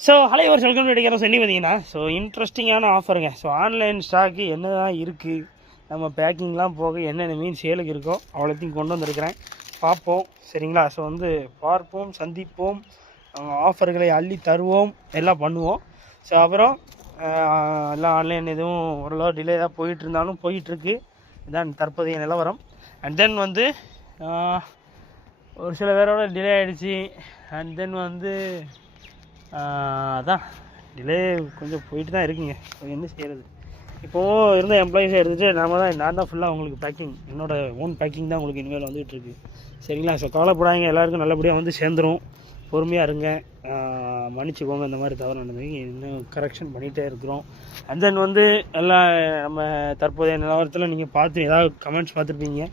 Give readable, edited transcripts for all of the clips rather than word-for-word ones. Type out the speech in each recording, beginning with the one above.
So hello ஒரு welcome கிடைக்கிற சொல்லி பார்த்தீங்கன்னா ஸோ இன்ட்ரெஸ்டிங்கான ஆஃபருங்க. ஸோ ஆன்லைன் ஸ்டாக்கு என்ன தான் இருக்குது, நம்ம பேக்கிங்லாம் போக என்னென்ன மீன் சேலுக்கு இருக்கோ அவ்வளோத்தையும் கொண்டு வந்திருக்கிறேன். பார்ப்போம் சரிங்களா. ஸோ பார்ப்போம், சந்திப்போம், ஆஃபர்களை அள்ளி தருவோம், எல்லாம் பண்ணுவோம். ஸோ அப்புறம் எல்லாம் ஆன்லைன் எதுவும் ஓரளவு டிலே தான் போயிட்டு இருந்தாலும் போயிட்டுருக்கு. இதுதான் தற்போதைய நிலவரம். அண்ட் தென் ஒரு சில பேரோட டிலே ஆகிடுச்சு. அண்ட் தென் அதான் டிலே கொஞ்சம் போயிட்டு தான் இருக்குங்க. என்ன செய்கிறது, இப்போது இருந்த எம்ப்ளாயிஸை எடுத்துகிட்டு நான் தான் ஃபுல்லாக உங்களுக்கு பேக்கிங், என்னோடய ஓன் பேக்கிங் தான் உங்களுக்கு இனிமேல் வந்துகிட்ருக்கு சரிங்களா. ஸோ கவலைப்படாதீங்க, எல்லாருக்கும் நல்லபடியாக சேர்ந்துடும். பொறுமையாக இருங்க, மன்னிச்சுக்கோங்க இந்த மாதிரி தவறு நடந்தது, இன்னும் கரெக்ஷன் பண்ணிகிட்டே இருக்கிறோம். அண்ட் தென் எல்லாம் நம்ம தற்போதைய நிலவரத்தில் நீங்கள் பார்த்து ஏதாவது கமெண்ட்ஸ் பார்த்துருப்பீங்க.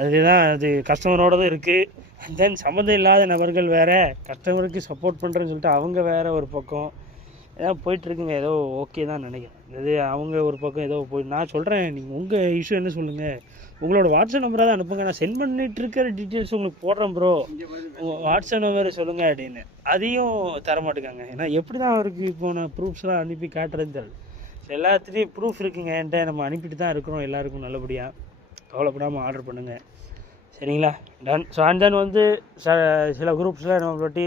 அதுதான் அது கஸ்டமரோட தான் இருக்குது. அண்ட் தென் சம்மந்தம் இல்லாத நபர்கள் வேறு, கஸ்டமருக்கு சப்போர்ட் பண்ணுறேன்னு சொல்லிட்டு அவங்க வேறு ஒரு பக்கம் ஏதாவது போயிட்டுருக்குங்க. ஏதோ ஓகே தான் நினைக்கிறேன். இது அவங்க ஒரு பக்கம் ஏதோ நான் சொல்கிறேன், நீங்கள் உங்கள் இஷ்யூ என்ன சொல்லுங்கள், உங்களோட வாட்ஸ்அப் நம்பராக தான் அனுப்புங்க, நான் சென்ட் பண்ணிட்டு இருக்கிற டீட்டெயில்ஸ் உங்களுக்கு போடுறேன் ப்ரோ, உங்கள் வாட்ஸ்அப் நம்பர் சொல்லுங்கள் அப்படின்னு. அதையும் தரமாட்டுக்காங்க. ஏன்னா எப்படி தான் அவருக்கு இப்போ நான் ப்ரூஃப்ஸ்லாம் அனுப்பி காட்டுறதுன்னு தெரியல. எல்லாத்துலேயும் ப்ரூஃப் இருக்குங்க என்கிட்ட, நம்ம அனுப்பிட்டு தான் இருக்கிறோம் எல்லாருக்கும் நல்லபடியாக. கவலைப்படாமல் ஆர்டர் பண்ணுங்கள் சரிங்களா. டன். ஸோ அண்ட் தென் சில குரூப்ஸில் நம்ம பற்றி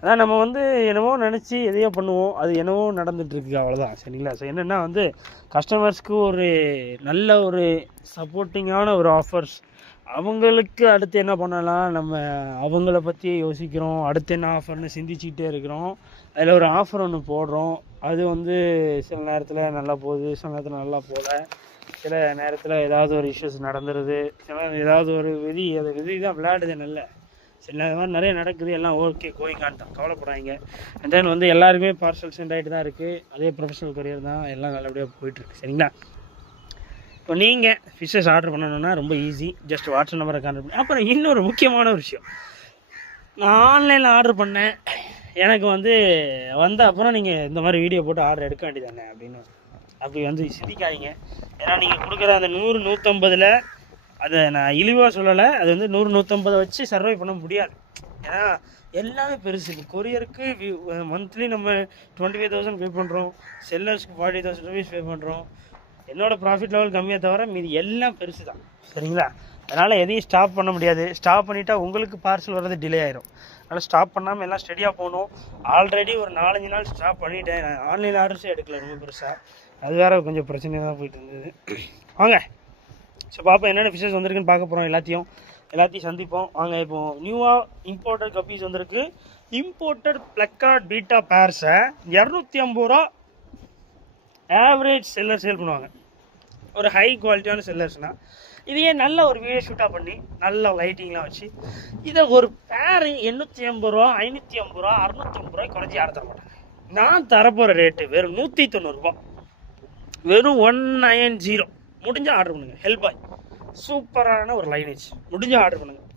அதான் நம்ம என்னவோ நினச்சி எதையோ பண்ணுவோம், அது என்னவோ நடந்துகிட்ருக்கு, அவ்வளோதான் சரிங்களா. ஸோ என்னென்னா கஸ்டமர்ஸ்க்கு ஒரு நல்ல ஒரு சப்போர்ட்டிங்கான ஒரு ஆஃபர்ஸ், அவங்களுக்கு அடுத்து என்ன பண்ணலாம், நம்ம அவங்கள பற்றி யோசிக்கிறோம், அடுத்து என்ன ஆஃபர்னு சிந்திச்சிக்கிட்டே இருக்கிறோம். அதில் ஒரு ஆஃபர் ஒன்று போடுறோம், அது சில நேரத்தில் நல்லா போகுது, சில நேரத்தில் நல்லா போகல, சில நேரத்தில் ஏதாவது ஒரு இஷ்யூஸ் நடந்துருது, சில ஏதாவது ஒரு விதி, அது விதி தான் விளையாடுது நல்ல சில மாதிரி நிறைய நடக்குது. எல்லாம் ஓகே கோயிங்கான் தான், கவலைப்படாதீங்க. அண்ட் தென் எல்லாருமே பார்சல் சென்ட் ஆகிட்டு தான் இருக்குது. அதே ப்ரொஃபஷனல் கரியர் தான், எல்லாம் நல்லபடியாக போயிட்டுருக்கு சரிங்களா. இப்போ நீங்கள் ஃபிஷ்ஷஸ் ஆர்டர் பண்ணணுன்னா ரொம்ப ஈஸி, ஜஸ்ட் வாட்ஸ்அப் நம்பரை கான்டாக்ட் பண்ணி. அப்புறம் இன்னொரு முக்கியமான ஒரு விஷயம், நான் ஆன்லைனில் ஆர்டர் பண்ணேன், எனக்கு வந்த அப்புறம் நீங்கள் இந்த மாதிரி வீடியோ போட்டு ஆர்டர் எடுக்க வேண்டியதானே அப்படின்னு அப்படி சிந்திக்காதீங்க. ஏன்னா நீங்கள் கொடுக்குற அந்த 100 150 அதை நான் இழிவாக சொல்லலை, அது 100 150 வச்சு சர்வை பண்ண முடியாது. ஏன்னா எல்லாமே பெருசு. இப்போ கொரியருக்கு மந்த்லி நம்ம 25,000 பே பண்ணுறோம், செல்லர்ஸ்க்கு 40,000 ருபீஸ் பே பண்ணுறோம். என்னோடய ப்ராஃபிட் லெவல் கம்மியாக தவிர மீது எல்லாம் பெருசு தான் சரிங்களா. அதனால் எதையும் ஸ்டாப் பண்ண முடியாது. ஸ்டாப் பண்ணிட்டா உங்களுக்கு பார்சல் வர்றது டிலே ஆயிரும். அதனால் ஸ்டாப் பண்ணாமல் எல்லாம் ஸ்டடியாக போகணும். ஆல்ரெடி ஒரு 4-5 நாள் ஸ்டாப் பண்ணிவிட்டேன், நான் ஆன்லைன் ஆர்டர்ஸே எடுக்கல ரொம்ப பெருசாக, அது வேறு கொஞ்சம் பிரச்சனையாக தான் போயிட்டு இருந்தது. வாங்க ஸோ பார்ப்போம் என்னென்ன ஃபிஷஸ் வந்திருக்குன்னு பார்க்க போகிறோம். எல்லாத்தையும் சந்திப்போம் வாங்க. இப்போது நியூவாக இம்போர்ட்டட் கப்பீஸ் வந்திருக்கு. இம்போர்ட்டட் பிளக்கார்ட் பீட்டா பேர்ஸை 250 ரூபா ஆவரேஜ் செல்லர் சேல் பண்ணுவாங்க. ஒரு ஹை குவாலிட்டியான செல்லர்ஸ்னால் இதையே நல்ல ஒரு வீடியோ ஷூட்டாக பண்ணி நல்ல லைட்டிங்லாம் வச்சு இதை ஒரு பேர் 850 ரூபா 550 ரூபா 650 ரூபாய்க்கு குறைஞ்சி யாரும் தர மாட்டாங்க. நான் தரப்போகிற ரேட்டு வெறும் 190 ரூபா, வெறும் 190. முடிஞ்சால் ஆர்டர் பண்ணுங்கள். ஹெல்பாய் சூப்பரான ஒரு லைனேஜ், முடிஞ்சால் ஆர்டர் பண்ணுங்கள்.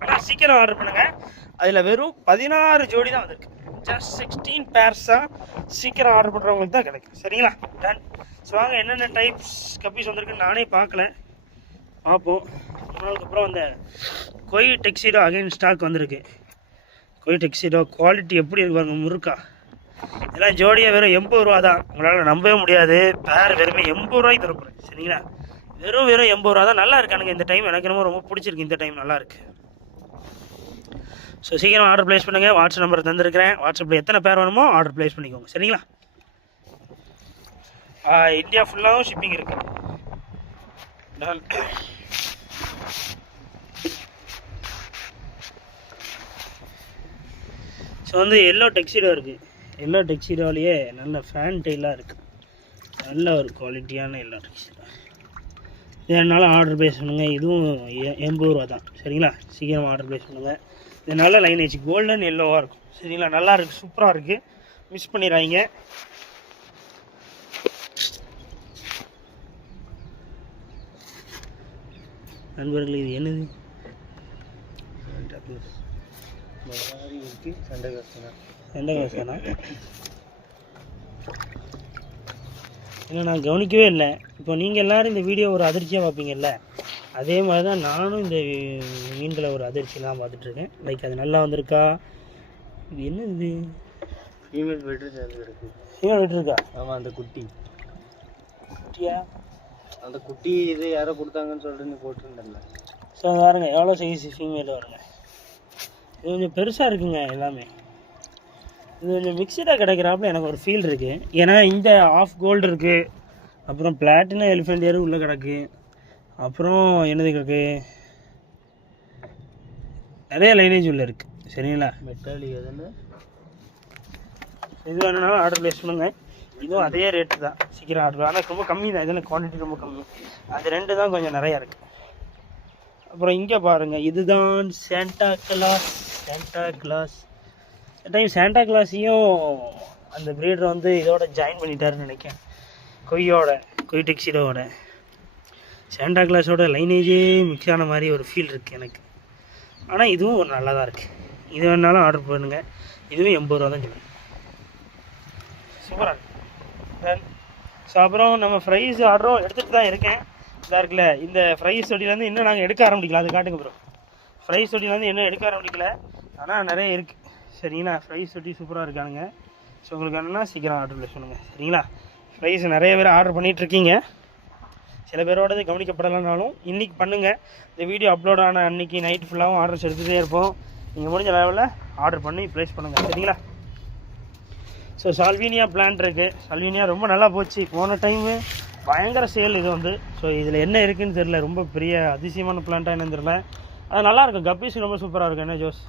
ஆனால் சீக்கிரம் ஆர்டர் பண்ணுங்கள். அதில் வெறும் 16 ஜோடி தான் வந்திருக்கு, ஜஸ்ட் 16 பேர்ஸ் தான். சீக்கிரம் ஆர்டர் பண்ணுறவங்களுக்கு தான் கிடைக்கும் சரிங்களா. டன். ஸோ வாங்க என்னென்ன டைப்ஸ் கப்பீஸ் வந்திருக்குன்னு நானே பார்ப்போம். ஒரு நாளுக்கு அப்புறம் அந்த கொய் டெக்ஸிடோ அகைன் ஸ்டாக் வந்திருக்கு. கொய் டெக்ஸிடோ குவாலிட்டி எப்படி இருக்கு பாருங்க, முறுக்கா. இதெல்லாம் ஜோடியாக வெறும் 80 ரூபா தான். உங்களால் நம்பவே முடியாது, பேர் வெறுமே 80 ரூபாய்க்கு தரப்போகிறேன் சரிங்களா. வெறும் 80 ரூபா தான். நல்லா இருக்கானுங்க இந்த டைம், எனக்கு என்னமோ ரொம்ப பிடிச்சிருக்கு இந்த டைம், நல்லா இருக்குது. ஸோ சீக்கிரம் ஆர்டர் ப்ளேஸ் பண்ணுங்கள். வாட்ஸ்அப் நம்பர் தந்துருக்கிறேன், வாட்ஸ்அப்பில் எத்தனை பேர் வேணுமோ ஆர்டர் ப்ளேஸ் பண்ணிக்கோங்க சரிங்களா. இந்தியா ஃபுல்லாகவும் ஷிப்பிங் இருக்குது. ஸோ எல்லோ டெக்ஸிடோ இருக்குது. எல்லோ டெக்ஸிடோலேயே நல்ல ஃபேன் டெய்லாக இருக்குது, நல்ல ஒரு குவாலிட்டியான எல்லோ டெக்ஸிடோ. இதனால் ஆர்டர் ப்ளேஸ் பண்ணுங்கள். இதுவும் 80 ரூபா தான் சரிங்களா. சீக்கிரம் ஆர்டர் ப்ளேஸ் பண்ணுங்கள். இது நல்ல லைனேஜ், கோல்டன் எல்லோவாக இருக்கும் சரிங்களா. நல்லா இருக்குது, சூப்பராக இருக்குது, மிஸ் பண்ணிடுறாங்க. நண்பர்கள் இது என்னது சண்டை காசுனா இல்லை, நான் கவனிக்கவே இல்லை. இப்போ நீங்கள் எல்லோரும் இந்த வீடியோ ஒரு அதிர்ச்சியாக பார்ப்பீங்கல்ல, அதே மாதிரி தான் நானும் இந்த மீன்களை ஒரு அதிர்ச்சியெலாம் பார்த்துட்ருக்கேன். லைக் அது நல்லா வந்திருக்கா, இது என்ன இது ஃபீமேல் வெட்ரு சேர்ந்து கிடக்கு. ஃபீமேல் விட்டுருக்கா? ஆமாம், அந்த குட்டி குட்டியா? அந்த குட்டி இது யாரோ கொடுத்தாங்கன்னு சொல்லிட்டு நீ போட்டுருந்தல. ஸோ அது பாருங்க எவ்வளோ சைஸ் ஃபீமேல் வருங்க. இது கொஞ்சம் பெருசாக இருக்குங்க எல்லாமே. இது கொஞ்சம் மிக்சடாக கிடைக்கிறாப்புல எனக்கு ஒரு ஃபீல் இருக்குது. ஏன்னா இந்த ஆஃப் கோல்டு இருக்குது, அப்புறம் பிளாட்டினம் எலிஃபெண்ட் இயர் உள்ளே கிடக்கு, அப்புறம் என்னது கிடக்கு, நிறைய லைனேஜ் உள்ளே இருக்குது. சரிங்களா? மெட்டாலி எதுன்னு இது வேணுனாலும் ஆர்டர் ப்ளேஸ் பண்ணுங்க. இதுவும் அதே ரேட்டு தான், சீக்கிரம் ஆர்டர். ஆனால் ரொம்ப கம்மி தான், இதில் குவான்டிட்டி ரொம்ப கம்மி. அது ரெண்டு தான் கொஞ்சம் நிறையா இருக்குது. அப்புறம் இங்கே பாருங்கள், இதுதான் சாண்டா கிளாஸ். டைம் சாண்டா கிளாஸையும் அந்த ப்ரீடர் வந்து இதோட ஜாயின் பண்ணிட்டாருன்னு நினைக்கிறேன், கொய் டெக்ஸிடோட. சாண்டா கிளாஸோட லைனேஜே மிக்ஸ் ஆன மாதிரி ஒரு ஃபீல் இருக்குது எனக்கு. ஆனால் இதுவும் ஒரு நல்லா தான் இருக்குது. இது வேணாலும் ஆர்டர் பண்ணுங்கள். இதுவும் 80 ரூபா தான் சொல்லுங்கள். சூப்பராக இருக்குது. ஸோ அப்புறம் நம்ம ஃப்ரைஸ் ஆர்டரும் எடுத்துகிட்டு தான் இருக்கேன். இதாக இருக்குல்ல, இந்த ஃப்ரைஸ் தொட்டிலேருந்து இன்னும் நாங்கள் எடுக்க ஆரம்பிக்கல. அது காட்டுங்க ப்ரோ. ஃப்ரைஸ் தொட்டிலேருந்து இன்னும் எடுக்க ஆரம்பிக்கல, ஆனால் நிறைய இருக்குது. சரிங்களா? ஃப்ரைஸ் தொட்டி சூப்பராக இருக்கானுங்க. ஸோ உங்களுக்கு என்னென்னா சீக்கிரம் ஆர்டர் ப்ளேஸ் பண்ணுங்கள். சரிங்களா? ஃப்ரைஸ் நிறைய பேர் ஆர்டர் பண்ணிகிட்ருக்கீங்க. சில பேரோடது கவனிக்கப்படலைனாலும் இன்றைக்கி பண்ணுங்கள். இந்த வீடியோ அப்லோட் ஆன அன்றைக்கி நைட்டு ஃபுல்லாகவும் ஆர்டர்ஸ் எடுத்துகிட்டே இருப்போம். நீங்கள் முடிஞ்ச லெவலில் ஆர்டர் பண்ணி ப்ளேஸ் பண்ணுங்கள். சரிங்களா? ஸோ சால்வினியா பிளான்ட் இருக்குது. சால்வினியா ரொம்ப நல்லா போச்சு. போன டைமு பயங்கர சேல் இது வந்து. ஸோ இதில் என்ன இருக்குதுன்னு தெரில, ரொம்ப பெரிய அதிசயமான பிளான்ட்டாக என்னன்னு தெரில. அது நல்லாயிருக்கும். கப்பீஸ் ரொம்ப சூப்பராக இருக்கும். என்ன ஜோஸ்?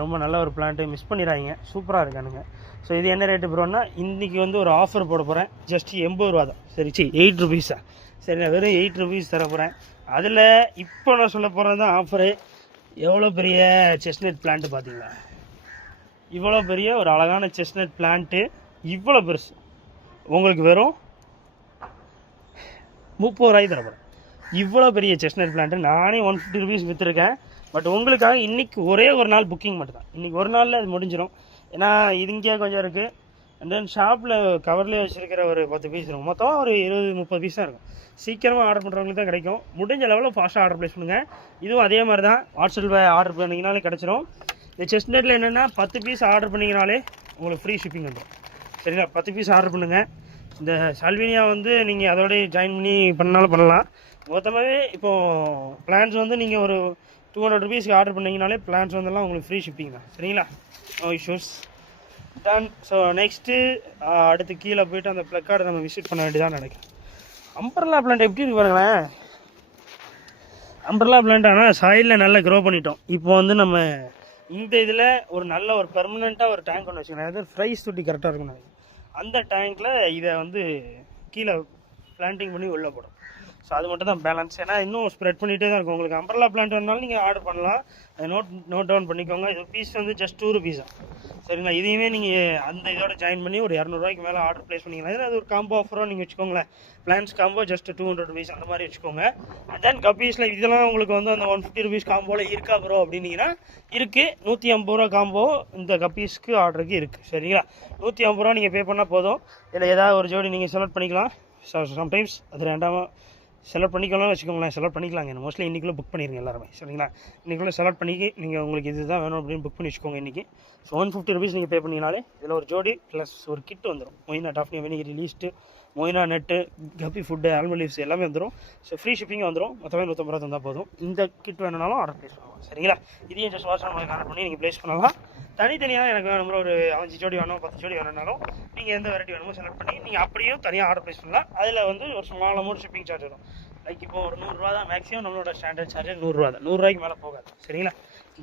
ரொம்ப நல்ல ஒரு பிளான்ட்டு, மிஸ் பண்ணிடாதீங்க. சூப்பராக இருக்கானுங்க. ஸோ இது என்ன ரேட்டு ப்ரோன்னா, இன்றைக்கி வந்து ஒரு ஆஃபர் போட போகிறேன். ஜஸ்ட் 80 ரூபா தான். சரி 8 ருபீஸா? சரி, நான் வெறும் 8 ருபீஸ் தர போகிறேன். அதில் இப்போ நான் சொல்ல போகிறது தான் ஆஃபரு. எவ்வளோ பெரிய செஸ்னட் பிளான்ட்டு பார்த்தீங்களா? இவ்வளோ பெரிய ஒரு அழகான செஸ்னட் பிளான்ட்டு, இவ்வளோ பெருசு. உங்களுக்கு வெறும் 30 ரூபாய்க்கு தர போகிறேன். இவ்வளோ பெரிய செஸ்னட் பிளான்ட்டு நானே 150 ருபீஸ் விற்றுருக்கேன். பட் உங்களுக்காக இன்றைக்கி ஒரே ஒரு நாள் புக்கிங் மட்டும் தான். இன்றைக்கி ஒரு நாளில் அது முடிஞ்சிடும். ஏன்னா இது இங்கே கொஞ்சம் இருக்குது. அண்ட் தென் ஷாப்பில் கவர்லேயே வச்சுருக்கிற ஒரு 10 பீஸ் இருக்கும். மொத்தம் ஒரு 20-30 பீஸ் தான் இருக்கும். சீக்கிரமாக ஆர்டர் பண்ணுறவங்களுக்கு தான் கிடைக்கும். முடிஞ்ச லெவலில் ஃபாஸ்ட்டாக ஆர்டர் ப்ளேஸ் பண்ணுங்கள். இதுவும் அதே மாதிரி தான். வாட்ஸ்அப்பில் ஆர்டர் பண்ணிங்கனாலே கிடச்சிரும். இந்த செஸ்னட்டில் என்னென்னா 10 பீஸ் ஆர்டர் பண்ணிங்கனாலே உங்களுக்கு ஃப்ரீ ஷிப்பிங் வந்துடும். சரிங்களா? 10 பீஸ் ஆர்டர் பண்ணுங்கள். இந்த சால்வினியா வந்து நீங்கள் அதோடய ஜாயின் பண்ணி பண்ணாலும் பண்ணலாம். மொத்தமாகவே இப்போது பிளான்ஸ் வந்து நீங்கள் ஒரு 200 ருபீஸ்க்கு ஆர்டர் பண்ணிங்கனாலே பிளான்ஸ் வந்தெல்லாம் உங்களுக்கு ஃப்ரீ ஷிப்பிங் தான். சரிங்களா? No issues. Done. So next அடுத்து கீழே போய்ட்டு அந்த ப்ளக்கார்டை நம்ம விசிட் பண்ண வேண்டியதான் நினைக்கிறேன். அம்பர்லா பிளான்ட் எப்படி இருக்கு பாருங்களேன். அம்பர்லா பிளான்ட் ஆனால் சாயிலில் நல்லா க்ரோ பண்ணிட்டோம். இப்போ வந்து நம்ம இந்த இதில் ஒரு நல்ல ஒரு பெர்மனெண்ட்டாக ஒரு டேங்க் ஒன்று வச்சுக்கணும். அதாவது ஃப்ரைஸ் தொட்டி கரெக்டாக இருக்கும். அந்த டேங்க்கில் இதை வந்து கீழே பிளான்டிங் பண்ணி உள்ளே போடும். ஸோ அது மட்டும் தான் பேலன்ஸ். ஏன்னா இன்னும் ஸ்ப்ரெட் பண்ணிகிட்டே தான் இருக்கும். உங்களுக்கு அம்பர்லா பிளான்ட் வேணாலும் நீங்கள் ஆர்டர் பண்ணலாம். அதை நோட் டவுன் பண்ணிக்கோங்க. இது பீஸ் வந்து ஜஸ்ட் 2 ருபீஸ் தான். சரிங்களா? இதையுமே நீங்கள் அந்த இதோட ஜாயின் பண்ணி ஒரு 200 ரூபாய்க்கு மேலே ஆர்டர் ப்ளேஸ் பண்ணிக்கலாம். அது ஒரு காம்போ ஆஃபரோ நீங்கள் வச்சுக்கோங்களேன். பிளான்ஸ் காம்போ ஜஸ்ட் 200 ருபீஸ் அந்த மாதிரி வச்சுக்கோங்க. அண்ட் தென் கப்பீஸில் இதெல்லாம் உங்களுக்கு வந்து அந்த 150 ருபீஸ் காம்போவில் இருக்கா ப்ரோ அப்படின்னீங்கன்னா இருக்குது. 150 ரூபா காம்போ இந்த கப்பீஸ்க்கு ஆர்டருக்கு இருக்குது. சரிங்களா? 150 ரூபா நீங்கள் பே பண்ணால் போதும். இதில் ஏதாவது ஒரு ஜோடி நீங்கள் செலக்ட் பண்ணிக்கலாம். சம்டைம்ஸ் அது ரெண்டாமல் செலக்ட் பண்ணிக்கலாம் வச்சுக்கோங்களேன். செலக்ட் பண்ணிக்கலாங்க. மோஸ்ட்லி இன்றைக்குள்ளே புக் பண்ணிடுங்க எல்லாருமே. சரிங்களா? இன்றைக்குள்ளே செலக்ட் பண்ணி நீங்கள் உங்களுக்கு இது தான் வேணும் அப்படின்னு புக் பண்ணி வச்சுக்கோங்க இன்றைக்கி. ஸோ 150 ருபீஸ் நீங்கள் பே பண்ணிங்கனாலே இதில் ஒரு ஜோடி ப்ளஸ் ஒரு கிட் வந்துடும். மொயினா டாஃப்னியா வெனிகரி லீஸ்ட்டு, moina net, guppy food, almond leaves எல்லாமே வந்துடும். ஸோ ஃப்ரீ ஷிப்பிங் வந்துடும். மொத்தமே 150 ரூபா தந்தால் போதும். இந்த கிட் வேணுனாலும் ஆர்டர் ப்ளேஸ் பண்ணலாம். சரிங்களா? இதையும் ஜஸ்ட் வாட்ஸ்அப் ஆர்டர் பண்ணி நீங்கள் ப்ளேஸ் பண்ணலாம். தனித்தனியாக எனக்கு வேணும் ஒரு 5 ஜோடி வேணும், 10 ஜோடி வேணும்னாலும் நீங்கள் எந்த வெரைட்டி வேணுமோ செலக்ட் பண்ணி நீங்கள் அப்படியும் தனியாக ஆர்டர் ப்ளேஸ் பண்ணலாம். அதில் வந்து ஒரு ஸ்மால் அமௌண்ட் ஷிப்பிங் சார்ஜ் வரும். லைக் இப்போ ஒரு 100 ரூபா தான் மேக்ஸிமம். நம்மளோட ஸ்டாண்டர்ட் சார்ஜ் 100 ரூபா தான். 100 ரூபாய்க்கு மேலே போகாது. சரிங்களா?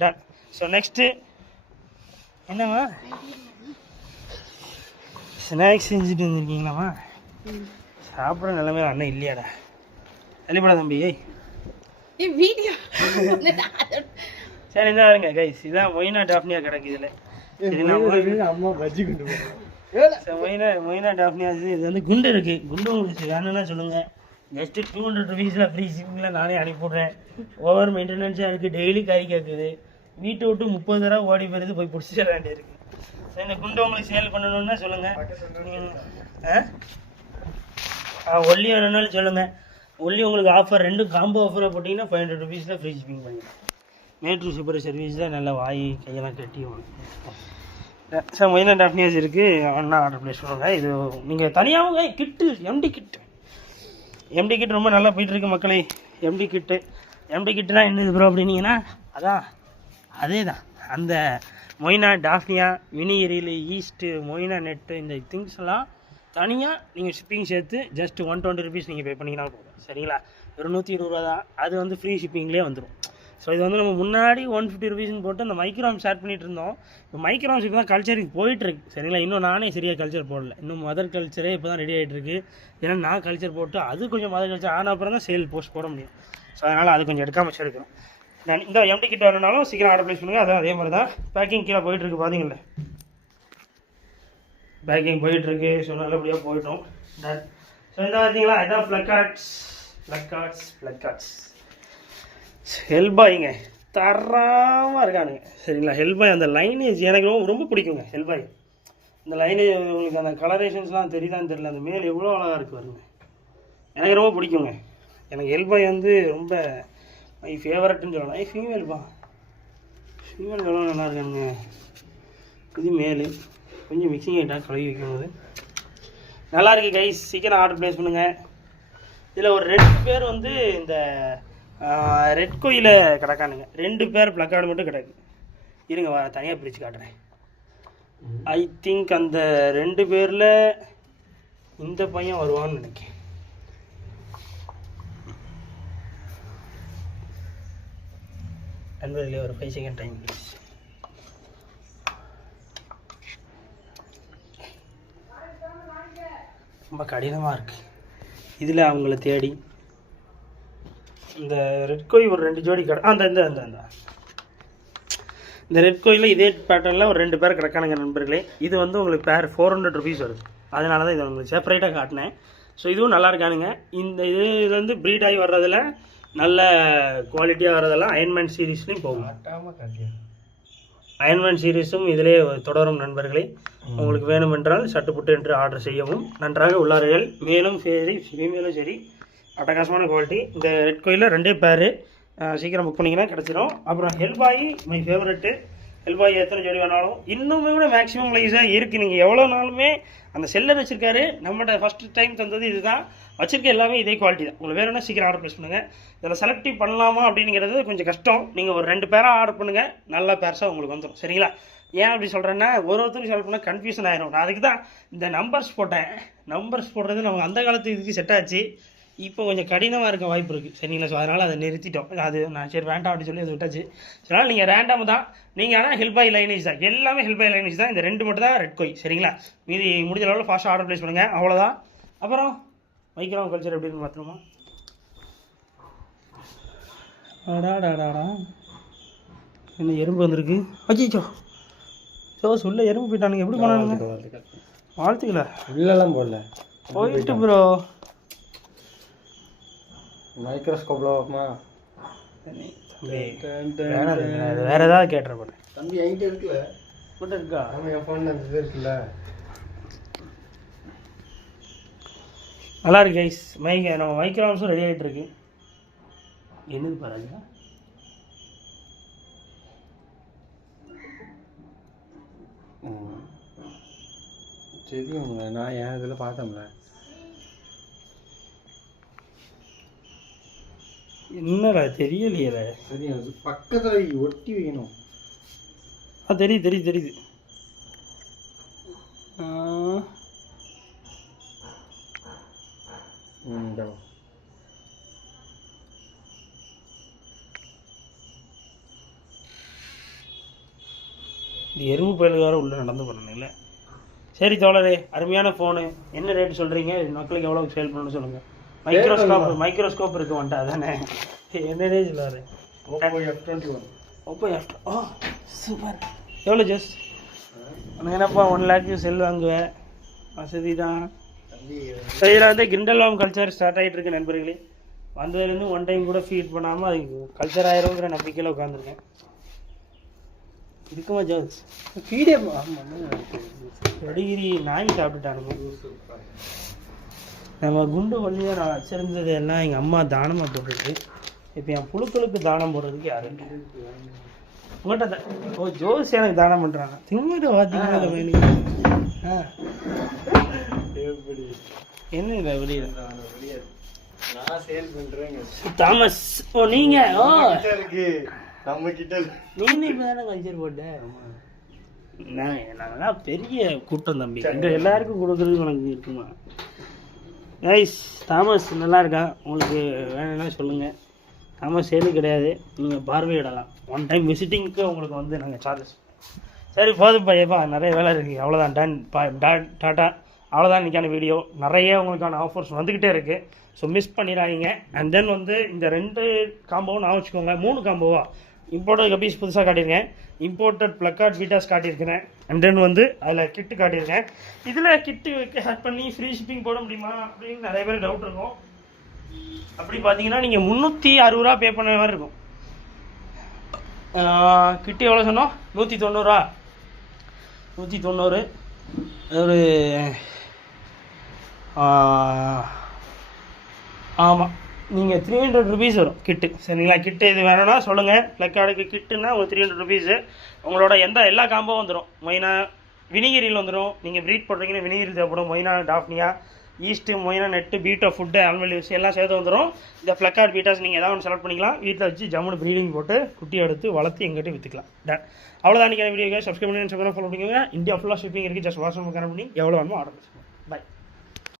டன். ஸோ நெக்ஸ்ட்டு என்னம்மா ஸ்நாக்ஸ் செஞ்சுட்டு வந்துருக்கீங்களாம்மா? சாப்பிட்ற நிலைமையில அண்ணன் இல்லையாடா? தள்ளிப்படா தம்பி. வீடியோ சரி இந்த வருங்க கைஸ், இதான் மொயினா டாஃப்னியா கிடக்கு இதில். அம்மா பஜ்ஜி கொண்டு மொயினா டாஃப்னியா. இது வந்து குண்டு இருக்குது. குண்டு உங்களுக்கு வேணும்னா சொல்லுங்கள். ஜஸ்ட்டு 200 ருபீஸில் ஃப்ரீ ஷிப்பிங்கில் நானே அனுப்பிவிட்றேன். ஓவர் மெயின்டெனன்ஸாக இருக்குது. டெய்லி கறி கேட்குது. வீட்டை விட்டு 30 தடவை ஓடி போயிருது, போய் பிடிச்சிட வேண்டியிருக்கு. ஸோ இந்த குண்டு உங்களுக்கு சேல் பண்ணணுன்னா சொல்லுங்கள். ஒல்லி வேணும்னாலும் சொல்லுங்கள். ஒல்லி உங்களுக்கு ஆஃபர் 2 காம்போ ஆஃபராக போட்டிங்கன்னா 500 ருபீஸில் ஃப்ரீ ஷிப்பிங் பண்ணிக்கலாம். மேட்ரு சூப்பர் சர்வீஸ் தான். நல்லா வாய் கையெல்லாம் கட்டி சார் மொயினா டாஃப்னியாஸ் இருக்குது, ஒன்றா ஆர்டர் ப்ளேஸ் பண்ணுவாங்க. இது நீங்கள் தனியாகவே கிட்டு எம்டி கிட் ரொம்ப நல்லா போயிட்டுருக்கு மக்களே. எம்டி கிட்டுனா என்னது ப்ரோ அப்படின்னீங்கன்னா அதே தான் அந்த moina daphnia vinegar eel yeast moina net இந்த திங்ஸ் எல்லாம் தனியாக நீங்கள் ஷிப்பிங் சேர்த்து ஜஸ்ட் 120 ருபீஸ் நீங்கள் பே பண்ணிங்கன்னா போதும். சரிங்களா? ஒரு 120 ரூபா தான். அது வந்து ஃப்ரீ ஷிப்பிங்லேயே வந்துடும். ஸோ இது வந்து நம்ம முன்னாடி 150 ருபீஸ்னு போட்டு அந்த மைக்ரோம் ஸ்டார்ட் பண்ணிட்டு இருந்தோம். இப்போ மைக்ரோம்ஸ் இப்போ தான் கல்ச்சருக்கு போயிட்டுருக்கு. சரிங்களா? இன்னும் நானே சரியாக கல்ச்சர் போடல. இன்னும் மதர் கல்ச்சரே இப்போ தான் ரெடி ஆகிட்டுருக்கு. ஏன்னா நான் கல்ச்சர் போட்டு அது கொஞ்சம் மதர் கல்ச்சர் ஆன அப்புறம் தான் சேல் போஸ்ட் போட முடியும். ஸோ அதனால் அது கொஞ்சம் எடுக்காமல் வச்சுருக்கிறோம். நான் இந்த எம்டி கிட் வேணுனாலும் சீக்கிரம் ஆர்டர் ப்ளேஸ் பண்ணுங்கள். அதான் அதே மாதிரி தான் பேக்கிங் கீழே போயிட்டுருக்கு. பார்த்தீங்களே பேக்கிங் போயிட்டுருக்கு. ஸோ நல்லபடியாக போயிட்டோம். டன். ஸோ இந்த பார்த்தீங்களா இதான் ப்ளக்கார்ட்ஸ் ஹெல்பாய்ங்க தரமாக இருக்கானுங்க. சரிங்களா? ஹெல்பாய் அந்த லைனேஜ் எனக்கு ரொம்ப பிடிக்குங்க. ஹெல்பாய் இந்த லைனேஜ் உங்களுக்கு அந்த கலரேஷன்ஸ்லாம் தெரியுதான்னு தெரியல. அந்த மேல் எவ்வளோ அழகாக இருக்குது பாருங்க. எனக்கு ரொம்ப பிடிக்குங்க. எனக்கு ஹெல்பாய் வந்து ரொம்ப மை ஃபேவரட்னு சொல்லலாம். ஃபீமேல் எவ்வளோ நல்லா இருக்கானுங்க. இது மேல் கொஞ்சம் மிக்சிங் ஐட்டம் கழுவி வைக்கும்போது நல்லா இருக்குது கைஸ். சீக்கிரம் ஆர்டர் ப்ளேஸ் பண்ணுங்கள். இதில் ஒரு 2 பேர் வந்து இந்த ரெட் கோயில கிடக்கானுங்க. 2 பேர் ப்ளக்கார்டு மட்டும் கிடக்கு. இருங்க தனியாக பிரித்து காட்டுறேன். ஐ திங்க் அந்த 2 பேரில் இந்த பையன் வருவான்னு நினைக்கிறேன். நண்பர்களே ஒரு 5 செகண்ட் டைம் ப்ளீஸ். ரொம்ப கடினமாக இருக்குது. இதில் அவங்கள தேடி இந்த ரெட் கோய் ஒரு 2 ஜோடி அந்த இந்த ரெட் கோயிலில் இதே பேட்டர்னில் ஒரு 2 பேர் கிடக்கானுங்க நண்பர்களே. இது வந்து உங்களுக்கு பேர் 400 ருபீஸ் வருது. அதனால தான் இதை உங்களுக்கு செப்பரேட்டாக காட்டினேன். ஸோ இதுவும் நல்லா இருக்கானுங்க. இது வந்து ப்ரீட் ஆகி வர்றதில் நல்ல குவாலிட்டியாக வர்றதெல்லாம் அயன்மேன் சீரீஸ்லையும் போகும். அயன்மேன் சீரீஸும் இதிலே தொடரும் நண்பர்களே. உங்களுக்கு வேணுமென்றால் சட்டுப்புட்டு என்று ஆர்டர் செய்யவும் நன்றாக உள்ளார்கள். மேலும் சரி ஃபீமேலும் சரி அட்டகாசமான குவாலிட்டி. இந்த ரெட் கோயிலில் 2 பேர் சீக்கிரம் புக் பண்ணிங்கன்னா கிடச்சிரும். அப்புறம் ஹெல்பாய் மை ஃபேவரெட்டு. ஹெல்பாய் எத்தனை ஜோடி வேணாலும் இன்னுமே கூட மேக்ஸிமம் லைஸாக இருக்குது. நீங்கள் எவ்வளோ நாளுமே அந்த செல்லர் வச்சுருக்காரு. நம்மகிட்ட ஃபஸ்ட்டு டைம் தந்தது இதுதான். வச்சுருக்க எல்லாமே இதே குவாலிட்டி தான். உங்களுக்கு வேணும்னா சீக்கிரம் ஆர்டர் ப்ளேஸ் பண்ணுங்கள். இதில் செலக்டிவ் பண்ணலாமா அப்படிங்கிறது கொஞ்சம் கஷ்டம். நீங்கள் ஒரு 2 பேராக ஆர்டர் பண்ணுங்கள். நல்ல பேர்ஸாக உங்களுக்கு வந்துடும். சரிங்களா? ஏன் அப்படி சொல்கிறேன்னா ஒருத்தருக்கு செலக்ட் பண்ணால் கன்ஃபியூஷன் ஆயிரும். நான் அதுக்கு தான் இந்த நம்பர்ஸ் போட்டேன். நம்பர்ஸ் போடுறது நமக்கு அந்த காலத்து இதுக்கு செட் ஆச்சு. இப்போ கொஞ்சம் கடினமாக இருக்க வாய்ப்பு இருக்குது. சரிங்களா? ஸோ அதனால் அதை நிறுத்திட்டோம். அது நான் சரி வேண்டாம் அப்படின்னு சொல்லி அதை விட்டாச்சு. அதனால் நீங்கள் ரேண்டம் தான். நீங்கள் ஆனால் ஹெல்பாய் லைனேஜ் தான். எல்லாமே ஹெல்பாய் லைனேஜ் தான். இந்த 2 மட்டும் தான் ரெட் கோய். சரிங்களா? மீதி முடிஞ்ச அளவில் ஃபாஸ்ட்டாக ஆர்டர் ப்ளேஸ் பண்ணுங்கள். அவ்வளோதான். அப்புறம் மைக்ரோம் கல்ச்சர் எப்படின்னு பார்த்துருமா? அடாடாடாடா என்ன எறும்பு வந்திருக்கு. அஜிச்சோ சொல்ல எறும்பு போயிட்டானுங்க. எப்படி பண்ணானுங்க? வாழ்த்துக்கல இல்லைலாம் போடல போயிட்டு ப்ரோ. மைக்ரோஸ்கோப்ல வேற ஏதாவது கேட்டுற போட்டேன். தம்பி என்கிட்ட இருக்குல்ல மட்டும் இருக்கா? ஆமாம், என் ஃபோன் அந்த இது இருக்குல்ல. நல்லா இருக்கு கைஸ். நம்ம மைக்ரோம்ஸும் ரெடி ஆகிட்டு இருக்கு. என்னது பாருங்க. தெரியுங்க, நான் என் இதில் பார்த்தோம்ல. என்னடா தெரியலையே. தெரியும், பக்கத்தில் ஒட்டி வைக்கணும். தெரியுது. இது எறும்பு பயலுக்கு வேறு உள்ளே நடந்து பண்ணணும்ல. சரி தோழரே, அருமையான ஃபோனு. என்ன ரேட்டு சொல்கிறீங்க? மக்களுக்கு எவ்வளோ சேல் பண்ணணும்னு சொல்லுங்கள். மைக்ரோஸ்கோப் இருக்கு வந்துட்டு அதானே. என்ன ரேஞ்ச் சொல்லாரு? Oppo F21 super. எவ்வளோ ஜஸ்? உனக்கு என்னப்பா 1 lakh செல் வாங்குவேன். வசதி தான். இதில் வந்து கிண்டல்வாம் கல்ச்சர் ஸ்டார்ட் ஆகிட்டு இருக்கு நண்பர்களே. வந்ததுலேருந்து 1 டைம் கூட ஃபீட் பண்ணாமல் அதுக்கு கல்ச்சர் ஆயிருங்கிற நம்பிக்கையில் உட்காந்துருக்கேன். இருக்குமா ஜோஸ்? ஃபீடே வெடிகிரி நாய் சாப்பிட்டுட்டானுங்க. நம்ம குண்டு வழியாக நான் வச்சுருந்தது எல்லாம் எங்கள் அம்மா தானமாக போட்டுருக்கு. இப்போ என் புழுக்களுக்கு தானம் போடுறதுக்கு யாரும் உங்கள்கிட்ட ஓ ஜோஸ் எனக்கு தானம் பண்ணுறாங்க திமுக பார்த்தீங்கன்னா எப்படி என்ன இதை வெளியே நான் சேல் பண்றேங்க. தாமஸ் ஓ நீங்கள் ஓ இருக்கு நம்ம கிட்ட நீ இப்போ தானே கல்ச்சர் போட்டேன் நாங்கள்லாம் பெரிய கூட்டம் தம்பி இங்கே எல்லாருக்கும் கொடுக்குறது உனக்கு இருக்குமா கைஸ் தாமஸ் நல்லா இருக்கான் உங்களுக்கு வேணும்னா சொல்லுங்கள் தாமஸ் சேலு கிடையாது நீங்கள் பார்வையிடலாம் ஒன் டைம் விசிட்டிங்க்கு உங்களுக்கு வந்து நாங்கள் சார்ஜஸ் சரி போதும் பையப்பா நிறைய வேலை இருக்குது அவ்வளோதான் டன் டாட்டா அவ்வளோதான் இன்றைக்கான வீடியோ நிறைய உங்களுக்கான ஆஃபர்ஸ் வந்துக்கிட்டே இருக்குது ஸோ மிஸ் பண்ணிடாதீங்க அண்ட் தென் வந்து இந்த 2 காம்போவும் நான் வச்சுக்கோங்க 3 காம்போவா இம்போர்ட்டட் கபீஸ் புதுசாக காட்டியிருக்கேன் இம்போர்ட்டட் ப்ளக்கார்ட் பீட்டாஸ் காட்டியிருக்கிறேன் அண்ட் தென் வந்து அதில் கிட்டு காட்டியிருக்கேன் இதில் கிட்டு ஆட் பண்ணி ஃப்ரீ ஷிப்பிங் போட முடியுமா அப்படின்னு நிறைய பேர் டவுட் இருக்கும் அப்படி பார்த்தீங்கன்னா நீங்கள் 360 ரூபா பே பண்ண மாதிரி இருக்கும் கிட்டு எவ்வளோ சொன்னோம் 190 190 ஒரு ஆமாம் நீங்கள் 300 ருபீஸ் வரும் கிட்டு சரிங்களா கிட்டு இது வேணும்னா சொல்லுங்கள் ப்ளக்கார்டுக்கு கிட்டுன்னா ஒரு 300 ருபீஸு உங்களோட எல்லா காம்போவும் வந்துடும் மொய்னா வினிகிரியில் வந்துடும் நீங்கள் ப்ரீட் போடுறீங்கன்னா வினிகிரில் தேவைப்படும் moina daphnia yeast moina net betta food almond யூஸ் எல்லாம் சேர்த்து வந்துடும் இந்த ப்ளக்கார்ட் பீட்டாஸ் நீங்கள் ஏதாவது ஒன்று செலக்ட் பண்ணிக்கலாம் வீட்டில் வச்சு ஜம்முன்னு ப்ரீடிங் போட்டு குட்டி எடுத்து வளர்த்து எங்கிட்ட விற்றுக்கலாம் டன் அவ்வளோதான் இன்றைக்கி வீடியோ சப்ஸ்கிரைப் பண்ணி ஃபாலோ பண்ணிக்கோங்க இந்தியா ஃபுல்லாக ஷிப்பிங் இருக்குது ஜஸ்ட் வாட்ஸ்அப் கனெக்ட் பண்ணி எவ்வளோ வேணுமோ ஆர்டர் பண்ணிக்கோங்க